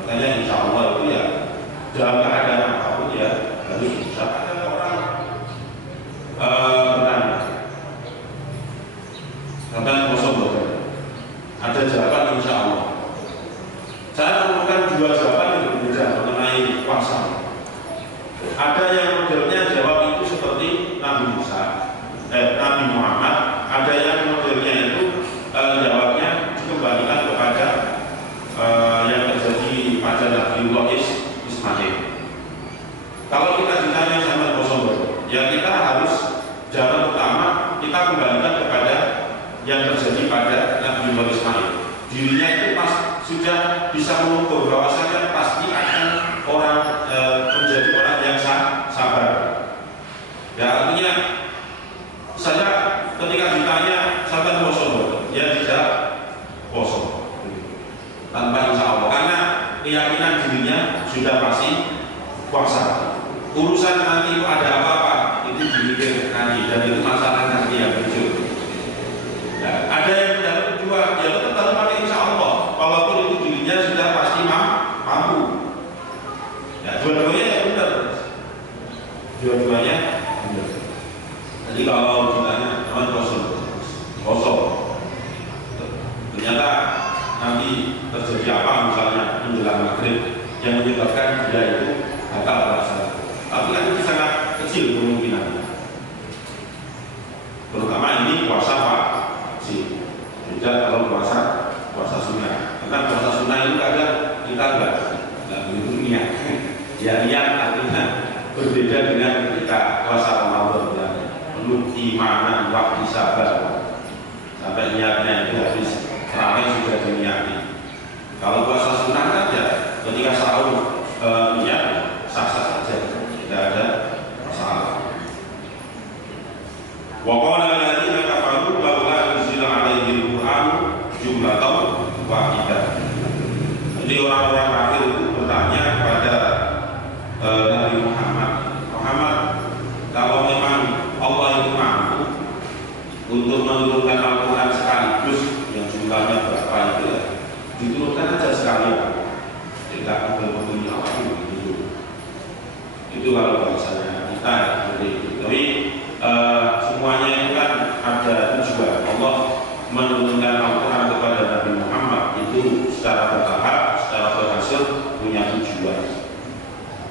Makanya insya Allah itu ya dalam keadaan apapun ya harus bisa. Ada orang bertanya, tentang kosong ada jawaban insya Allah. Saya menemukan 2 jawaban yang berbeda mengenai puasa. Ada yang modelnya jawab itu seperti Nabi Muhammad. Ada yang modelnya itu jawabnya dikembalikan kepada yang terjadi pada Nabiullah Ismail. Kalau kita ditanya sama kosong, ya kita harus jawaban utama kita kembalikan kepada yang terjadi pada Nabiullah Ismail. Dirinya itu sudah bisa mengukur bahwasanya pasti akan menjadi orang yang sabar. Ya artinya saya ketika ditanya sampai kosong, ya tidak kosong tanpa insya Allah, karena keyakinan dirinya sudah pasti puasa. Urusan nanti itu ada apa-apa itu dipikir nanti, dan itu masalah nanti yang muncul. Ya, ada yang pendapat kedua, ya tetap pakai insya Allah, walaupun itu dirinya sudah pasti mampu. Ya dua-duanya ya benar. dua-duanya benar. Jadi kalau ditanya teman kosong, ternyata nanti terjadi apa misalnya menjelang maghrib yang menyebabkan dia itu batal puasa. Tapi kan itu sangat kecil kemungkinan. Terutama ini puasa Pak sih. Beda kalau puasa sunnah. Karena puasa sunnah itu kadang kita enggak begitu niat. Ya niat artinya berbeda dengan ketika puasa Ramadan. Penuh imanan waktu sabar sampai niatnya itu habis ramai sudah diniati. Kalau puasa sunnah kan ya ketika sahur niat sah-sah saja, tidak ada masalah. Wa qala alladziina kafaru laula unzila 'alaihil Qur'an jumlatan wahidah. Jadi orang-orang kafir itu bertanya kepada Nabi Muhammad, kalau memang Allah itu mampu untuk menurunkan Al-Quran sekaligus yang jumlahnya berapa itu ya, diturunkan aja sekalian, tidak menggabungkan apa itu. Itu kalau bahasanya kita seperti itu. Tapi semuanya itu kan ada tujuan. Allah menurunkan Al-Quran kepada Nabi Muhammad itu secara bertahap, secara berhasil punya tujuan,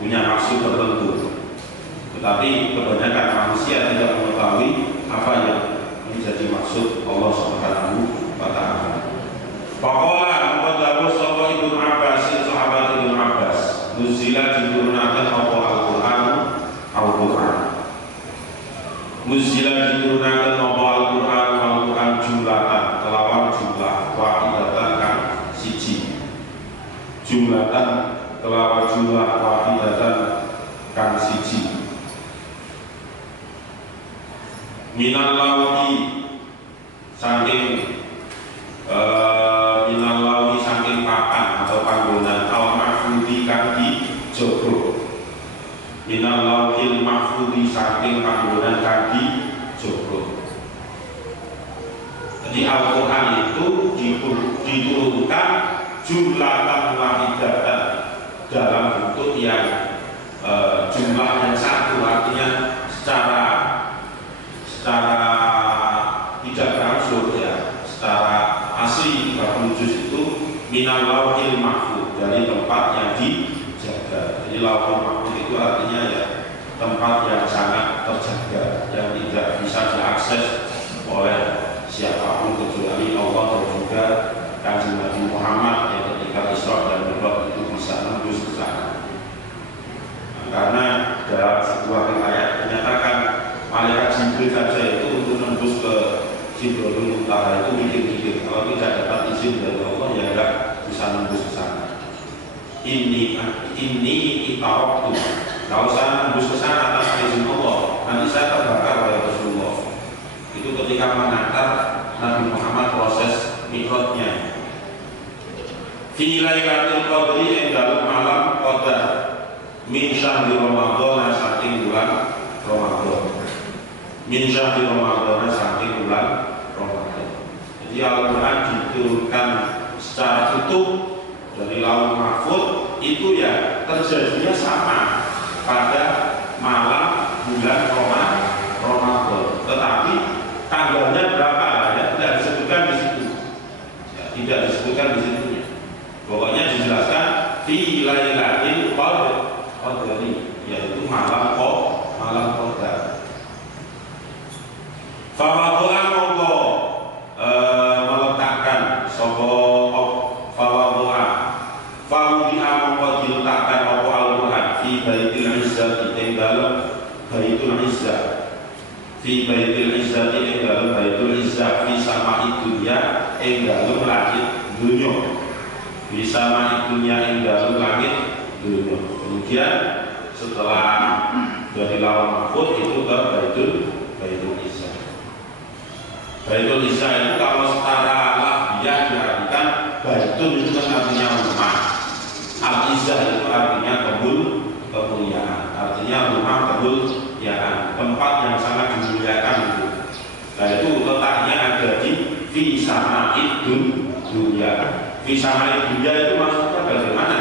punya maksud tertentu. Tetapi kebanyakan manusia tidak mengetahui apa yang menjadi maksud Allah Subhanahu wa Ta'ala. Faqala Muqaddamus sapa Ibnu Abbas, sahabat Ibnu Abbas, nuzila diturunkan apa Al-Qur'an, nuzila diturunkan apa Al-Qur'an jumlatan, kelawan jumlah wahidatan kan siji. Jumlatan kelawan jumlah wahidatan kan siji. Minal lauti saking minal lauti saking papan atau panggonan al mahfudi kang dijogo. Minal lauti mahfudi saking panggonan kang dijogo. Jadi Al-Quran itu diturunkan jumlatan wahidatan dalam bentuk yang jumlah yang satu, artinya secara tidak berangsur ya, secara asli 30 juz itu minal lauhil mahfuz, dari tempat yang dijaga. Jadi lauhil mahfuz itu artinya ya tempat yang sangat terjaga, yang tidak bisa diakses oleh siapapun kecuali Allah dan juga Kanjeng Nabi Muhammad yang ketika Isra dan Mi'raj itu bisa nembus ke sana. Karena dalam sebuah riwayat menyatakan malaikat Jibril saja itu untuk nembus ke Sidratul Muntaha itu mikir-mikir, kalau tidak dapat izin dari Allah ya enggak bisa nembus ke sana. Ini itarok tuh. Kalau saya nembus ke sana tanpa izin Allah, nanti saya terbakar oleh Rasulullah. Itu ketika mengantar Nabi Muhammad proses mi'rajnya. Fi lailatul qadri ing dalem malam qadar min syahri Ramadan saking bulan Ramadan. Min syahri Ramadan saking bulan Ramadan. Jadi Al-Quran diturunkan secara utuh dari Lauhul Mahfuz itu ya terjadinya sama pada malam bulan Ramadan. Tetapi tanggalnya berapa ya tidak disebutkan di situ. Ya, tidak disebutkan di situnya. Pokoknya dijelaskan fi lailatul qadri, yaitu malam qadar. Fawadu'an monggo meletakkan sapa fawadu'an fawadu'an monggo diletakkan apa Al-Quran fi baitil izzati ing dalem baitul izzah, fi baitil izzati ing dalem baitul izzah fi sama'i dunya ing dalem langit dunya, fi sama'i dunya ing dalem langit dunya. Kemudian setelah dari Lauhul Mahfuz itu ke baitul izzah. Baitul Izzah itu kalau secara lafziah diartikan baitul itu kan artinya rumah. Al-Izzah itu artinya kemuliaan. Artinya rumah kemuliaan, tempat yang sangat dimuliakan itu. Nah itu letaknya ada di fi sama'id dunya. Fi sama'id dunya itu maksudnya bagaimana?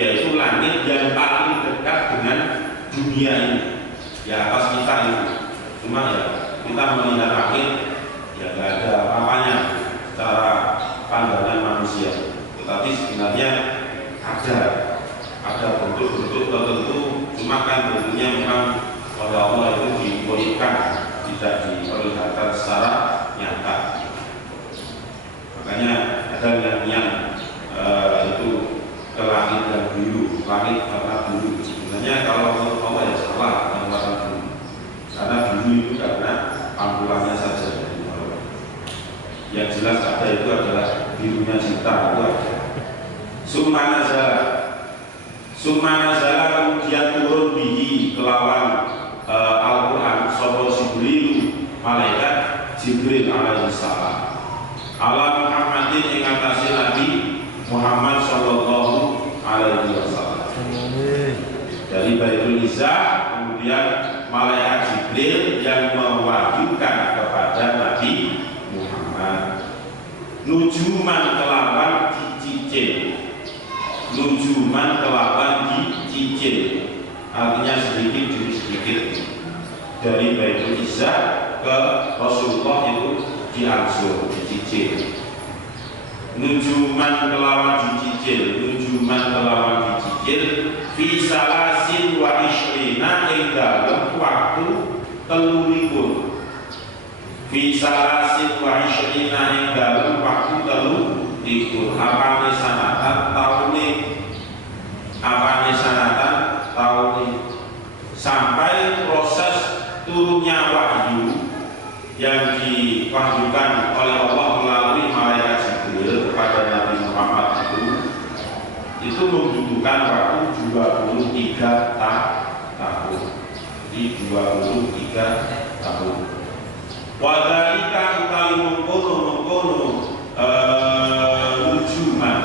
Yaitu langit yang paling dekat dengan dunia ini. di atas kita itu. Cuma ya kita melihat langit ya nggak ada apa-apanya secara pandangan manusia. Tetapi sebenarnya ada bentuk-bentuk tertentu, cuma kan bentuknya memang oleh Allah itu dibolehkan, tidak diperlihatkan secara nyata. Makanya ada yang itu ke langit dan biru, langit warna biru. Sebenarnya kalau menurut Allah ya salah yang warna biru, karena biru itu karena pangkulannya saja. Yang jelas ada itu adalah birunya cinta itu ada. Summa nazala kemudian turun bihi kelawan Al-Quran sopo Jibril, malaikat Jibril alaihi salam ala Muhammadin ing atase Nabi Muhammad sallallahu alaihi wasallam. Dari Baitul Izzah kemudian malaikat Jibril yang mewahyukan kepada Nabi Muhammad nujuman kelawan dicicil. Nujuman kelawan dicicil, artinya sedikit demi sedikit dari Baitul Izzah ke Rasulullah itu diangsur, dicicil. Nujuman kelawan dicicil, fi salasin wa ishrina ing dalem waktu 30. Fi salasin wa ishrina ing dalem waktu 30. Apane sanatan taune sampai proses turunnya wahyu yang diwahyukan oleh Allah melalui malaikat Jibril kepada Nabi Muhammad itu membutuhkan waktu 23 tahun. Di 23 tahun. Wadhalika utawi mengkono nujuman.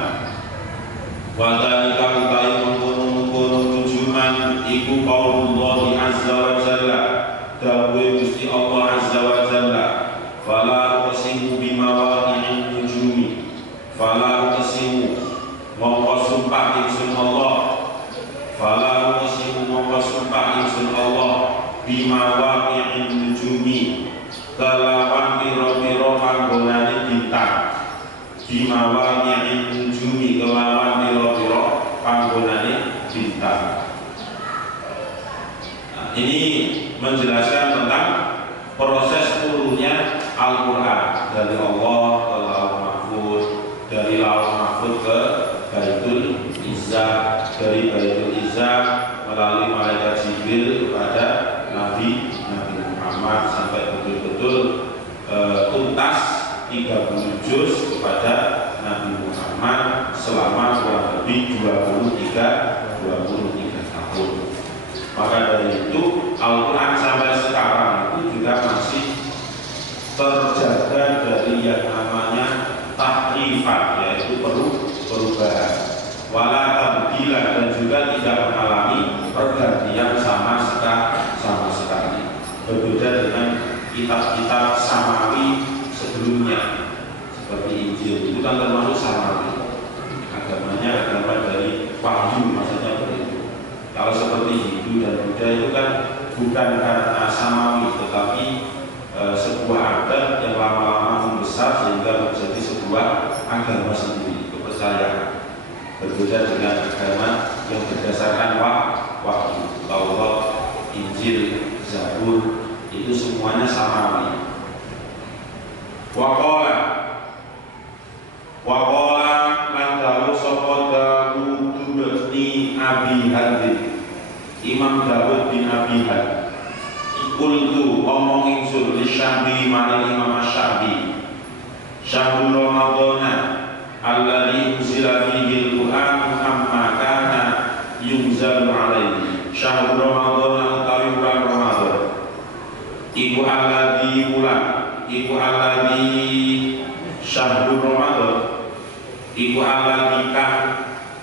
Wadhalika utawi mengkono nujuman iku qaulullahi azza wa jalla. Dawuh Gusti Allah azza wa jalla. Fala uqsimu bimawaqi'in nujumi. Fala uqsimu mongko sumpah ingsun Allah. Fala uqsimu mongko sumpah ingsun Allah bimawaqi'in nujumi. Kelawan piro-piro panggonane bintang. Bimawaqi'in nujumi kelawan piro-piro panggonane bintang. Nah, ini menjelaskan tentang proses turunnya Al-Quran dari Allah ke Lauh Mahfuz, dari Lauh Mahfuz ke Baitul Izzah, dari Baitul Izzah melalui malaikat Jibril kepada Nabi Muhammad sampai betul-betul tuntas 30 juz kepada Nabi Muhammad selama kurang lebih 23 tahun. Maka dari itu Al-Quran sampai sekarang itu juga masih terjaga dari yang namanya tahrifan, yaitu perubahan, wala tabdilan, dan juga tidak mengalami pergantian sama sekali. Berbeda dengan kitab-kitab samawi sebelumnya seperti Injil, itu kan termasuk samawi, agamanya agama dari wahyu, maksudnya begitu. Kalau seperti Hindu dan Buddha itu kan bukan karena samawi, tetapi sebuah adat yang lama-lama membesar sehingga menjadi sebuah agama sendiri, kepercayaan. Berbeda dengan agama yang berdasarkan wahyu, Taurat, Injil, Zabur, itu semuanya samawi. Waqala lan dawu sapa Dawud bin Abi Hatim, Imam Dawud bin Abi Hatim. Qultu ngomong ingsun li Syafi'i maring Imam Syafi'i. Syahrul Ramadhan alladzi unzila fihi al-Qur'an amma kana yunzalu alaihi. Syahrul Ramadhan utawi bulan Ramadan. Iku alladzi syahrul Ramadan. Iku alladzi kan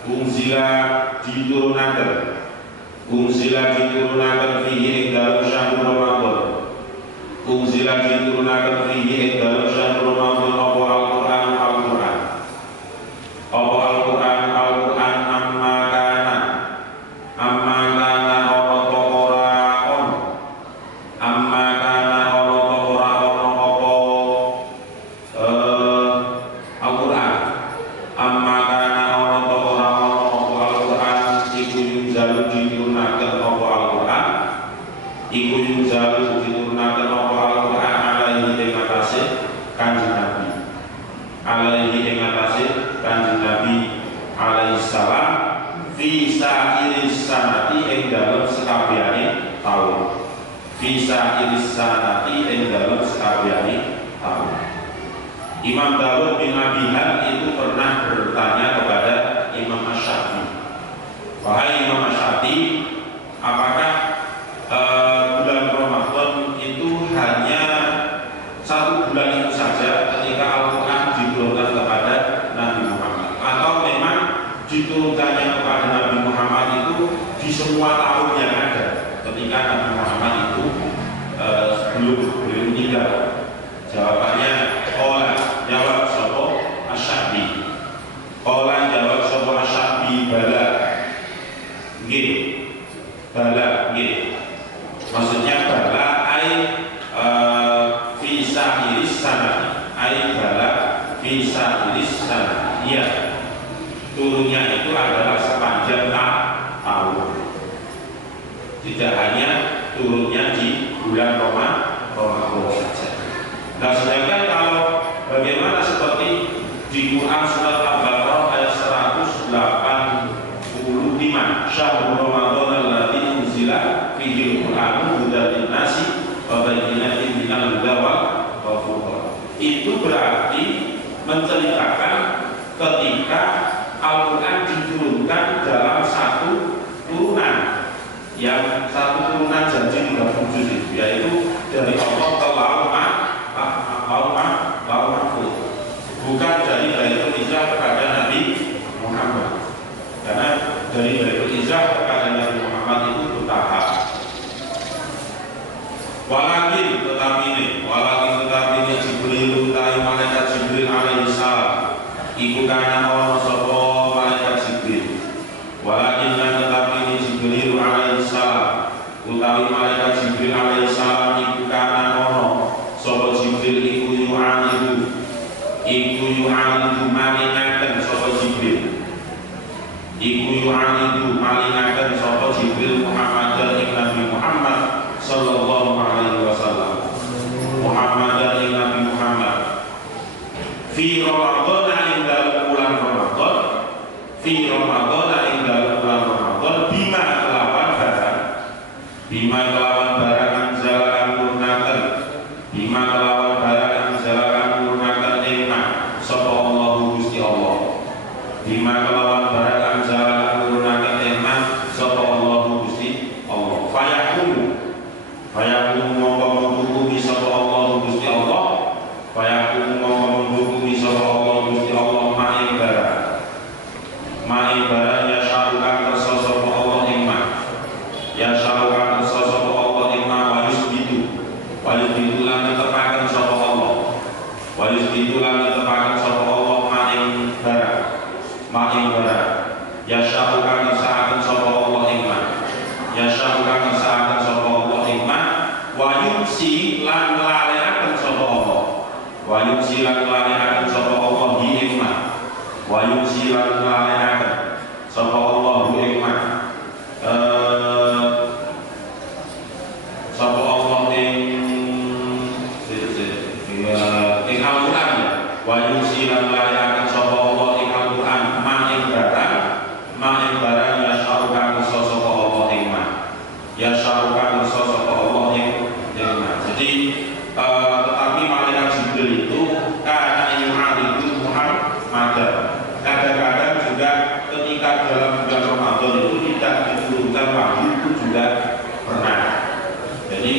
unzila diturunaken. Unzila diturunaken fihi ing dalem syahrul Ramadan. Unzila diturunaken fihi ing dalem syahrul Ramadan apa Al-Qur'an iku yuzalu diturunkan apa Al-Quran alaihi ing atase Kanjeng Nabi, alaihi ing atase Kanjeng Nabi alaihi salam fi sa'iris sanati ing dalem sekabehane taun, fi sa'iris sanati ing dalem sekabehane taun. Imam Dawud bin Abihan itu pernah bertanya kepada Imam Asy-Syafi'i, wahai Imam Asy-Syafi'i, apakah bulan Ramadan itu hanya satu bulan itu saja ketika Al-Quran diturunkan kepada Nabi Muhammad, atau memang diturunkannya kepada Nabi Muhammad itu di semua tahun yang ada ketika Nabi Muhammad itu belum meninggal? Jawabannya jawab sapa Asy-Syafi'i. Jawab sapa Asy-Syafi'i bala. Nggih. Bala nggih. Maksudnya bala ai fi sa'iris sanah. Ai bala fi sa'iris sanah. Iya. Turunnya itu adalah sepanjang tahun. Tidak hanya turunnya di bulan Ramadan saja. Nah, sedangkan kalau bagaimana seperti di Quran surat Al-Baqarah ayat 185, Syahrul Ramadan alladzi unzila fihi al-Qur'anu hudan lin-nasi wa bayyinatin minal huda wal furqan. Itu berarti menceritakan ketika Al-Quran diturunkan dalam satu turunan, yang satu turunan janji 30 juz itu, yaitu dari Allah ke Lauh Mahfuz, bukan dari Baitul Izzah kepada Nabi Muhammad, karena dari Baitul Izzah kepada Nabi Muhammad itu bertahap. Walakin tetapi ini Jibril utawi malaikat Jibril alaihi salam iku kana ana sapa malaikat Jibril. Walakin tetapi ini Jibril alaihi salam utawi malaikat Jibril alaihi salam iku kana ana sapa Jibril iku yu'anidu malingaken sapa Jibril, malingaken sapa Jibril Muhammad ing Nabi Muhammad sallallahu alaihi wasallam, Muhammad ing Nabi Muhammad fi Ramadan ing dalem bulan Ramadan, fi Ramadan ing dalem bulan Ramadan bima kelawan barang anjalakan murnaken, bima kelawan barang anjalakan murnaken nikmat sapa Allah Gusti Allah, bima kelawan barang anjalakan murnaken nikmat sapa Allah Gusti Allah. Fayakum mongko menghukumi sapa Allah Gusti Allah, fayakum mongko menghukumi sapa Allah Gusti Allah ma'i barang ya syarukan kersa sapa Allah nikmat, ya syarukan kersa sapa Allah nikmat wa yusbitu lan netepaken sapa Allah, wa yusbitu lan netepaken sapa Allah ma'i barang ya syarukan kesaaken sapa Allah nikmat, ya syarukan kesaaken sapa Allah nikmat wa yumsi lan lalekaken sapa Allah, wa yumsi lan lalekaken sapa Allah nikmat, wa yumsi lan lalekaken sapa Allah nikmat sapa Allah ing Al-Quran, wa yumsi lan lalekaken sapa Allah ing Al-Quran ma'ing barang ya syarukan sapa Allah nikmat, ya syarukan sapa Allah nikmat. Jadi tetapi malaikat Jibril itu karena yu'aridu Muhammad, kadang-kadang juga ketika dalam bulan Ramadan itu tidak diturunkan wahyu itu juga pernah. Jadi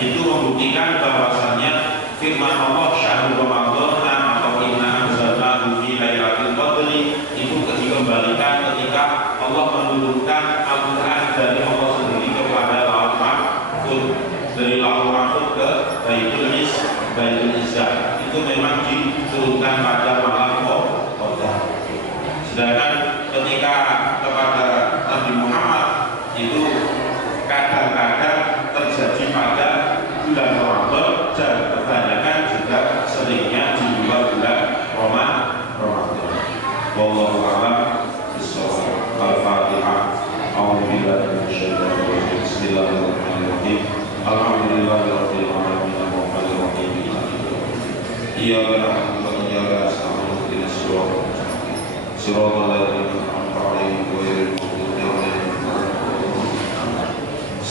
itu membuktikan bahwasannya firman Allah syahrul Ramadan atau inna anzalnahu fi lailatul qadri itu dikembalikan ketika Allah menurunkan Al-Quran dari Allah sendiri kepada Lauh Mahfuz, dari Lauh Mahfuz ke Baitul Izzah, itu memang diturunkan pada malam Qadar. Sedangkan ketika kepada Nabi Muhammad itu kadang-kadang terjadi pada bulan Ramadan dan kebanyakan juga seringnya di luar bulan Ramadan. Wallahu a'lam bishawab. Al-Fatihah. A'udzu billahi minasyaitonir rajim. Bismillahirrahmanirrahim.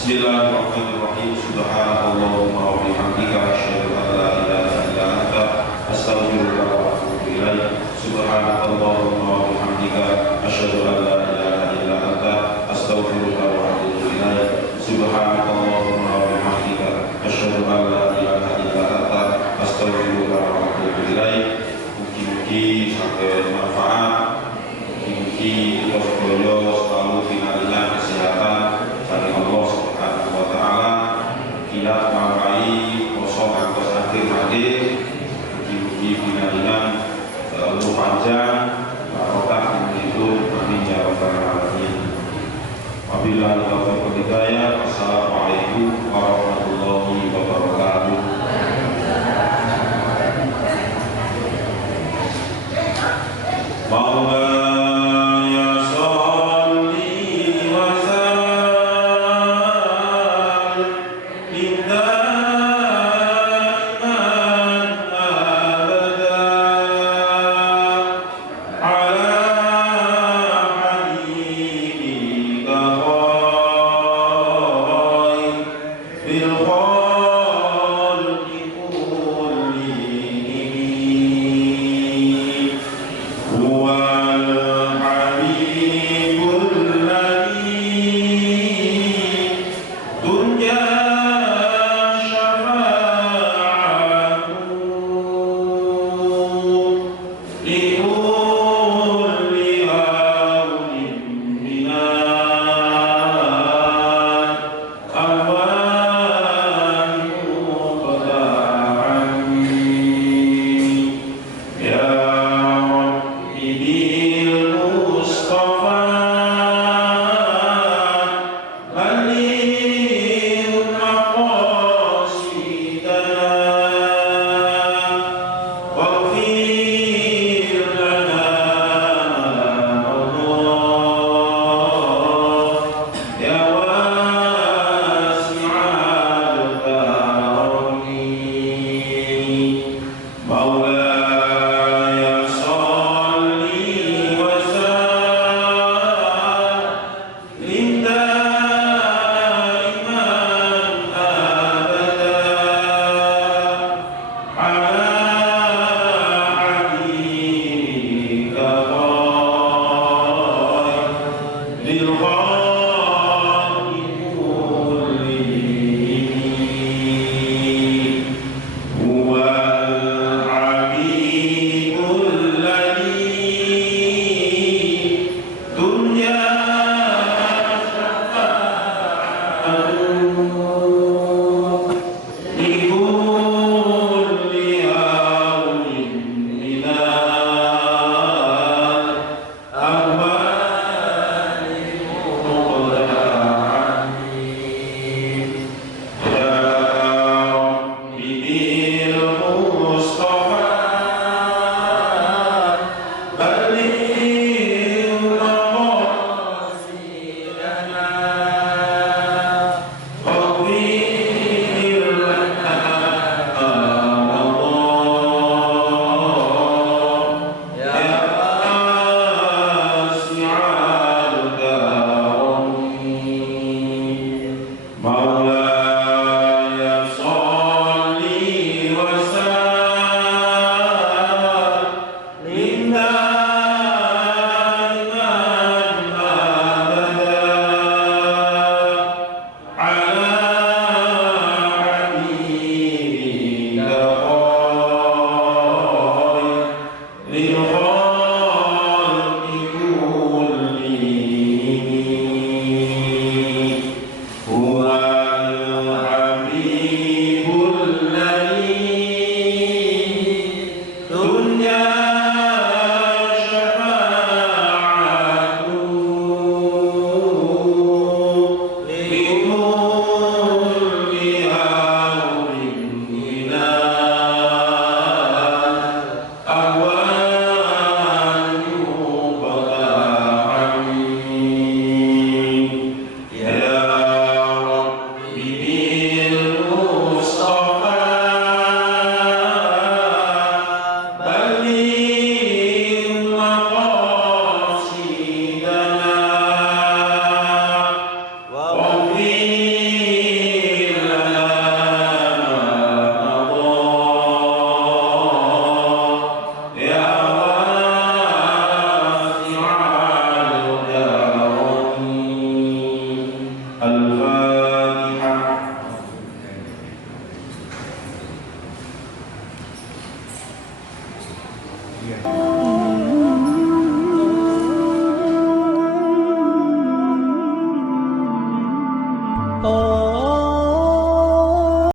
Bismillahirrahmanirrahim. Subhanallahumma wa bihamdika asyhadu an la ilaha illa anta astaghfiruka wa atubu ilaik. Subhanallahumma wa bihamdika asyhadu an la ilaha illa anta astaghfiruka wa atubu ilaik. Subhanallahumma wa bihamdika asyhadu an la ilaha illa anta astaghfiruka wa atubu ilaik. Mugi-mugi saged manfaat. Mugi-mugi kita sedaya selalu pinaringan kesehatan dari Allah Subhanahu wa taala. Kita mangkai poso ngantos akhir mati. Mugi-mugi pinaringan umur panjang, barokah hidup, amin ya rabbal alamin. Wabillahi taufiq wal hidayah. Wassalamualaikum warahmatullahi wabarakatuh. Amin.